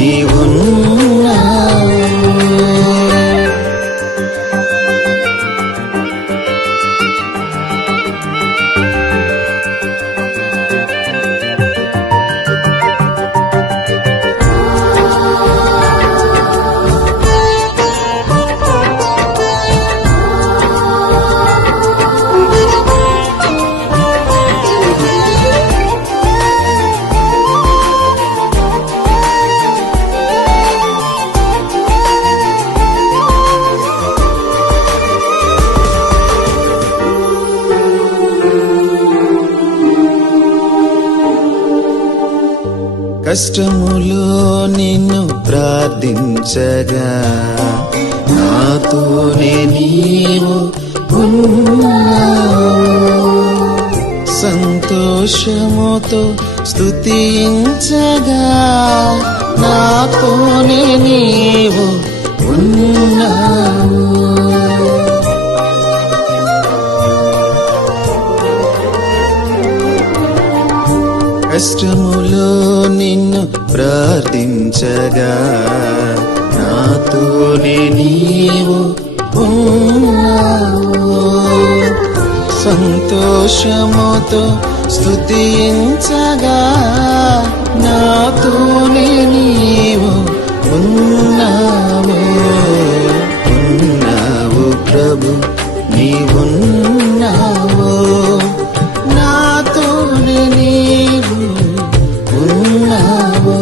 నీవున్నావు. కష్టములో నిన్ను ప్రార్థించగా నాతోనే నీవు ఉన్నావు. సంతోషముతో స్తుతించగా నాతోనే నీవు ఉన్నావు. కష్టములో నిన్ను ప్రార్థించగా నాతోనే నీవు ఉన్నావు. సంతోషముతో స్తుతించగా నాతోనే నీవు ఉన్నావు. ఉన్నావు ప్రభు, నీవున్నావు. నాతోనే నీవు ఉన్నావు.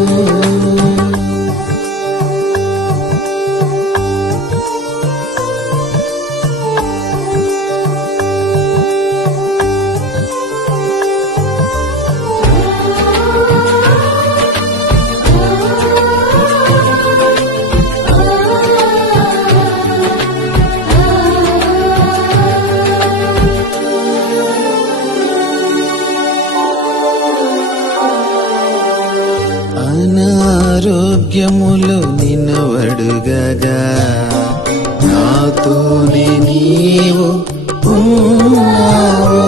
అనారోగ్యములో నిన్ను అడుగగా నాతోనే నీవు ఉన్నావు.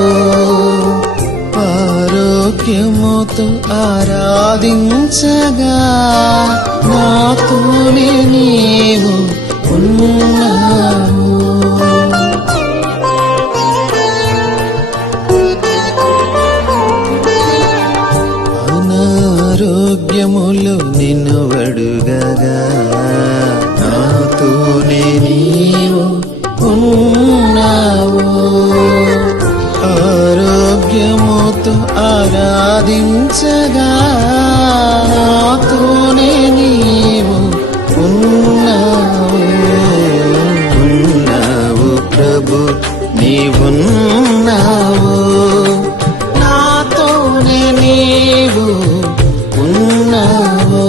ఆరోగ్యముతో ఆరాధించగా నాతోనే నీవు ఉన్నావు. అనారోగ్యములో నిన్ను అడుగగా నాతోనే నీవు ఉన్నావు. ఆరోగ్యముతో ఆరాధించగా నాతోనే నీవు ఉన్నావు. ఉన్నావు ప్రభు, నీవున్నావు. నాతోనే నీవు ఉన్నావు.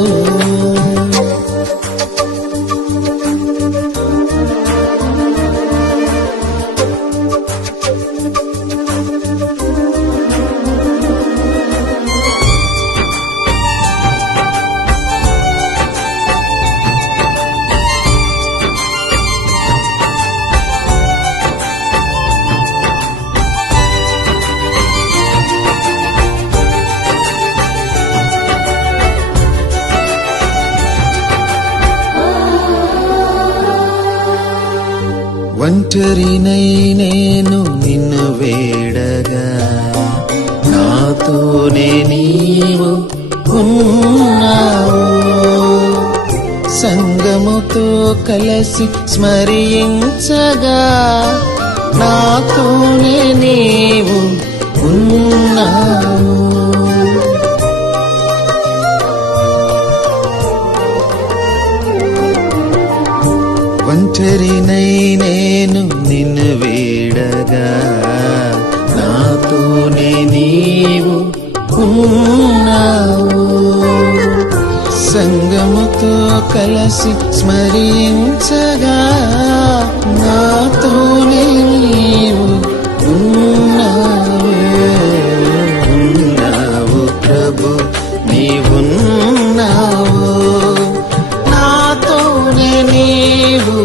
ఒంటరినై నేను నిన్ను వేడగా నాతోనే నీవు ఉన్నావు. సంగముతో కలసి స్మరించగా నాతోనే నీవు ఉన్నావు. ఒంటరినై నేను నిన్ను వేడగా నాతోనే నీవు ఉన్నావు. సంగముతో కలసి స్మరించగా నాతోనే నీవు ఉన్నావు. ఉన్నావు ప్రభు, నీవున్నావు. నాతోనే నీవు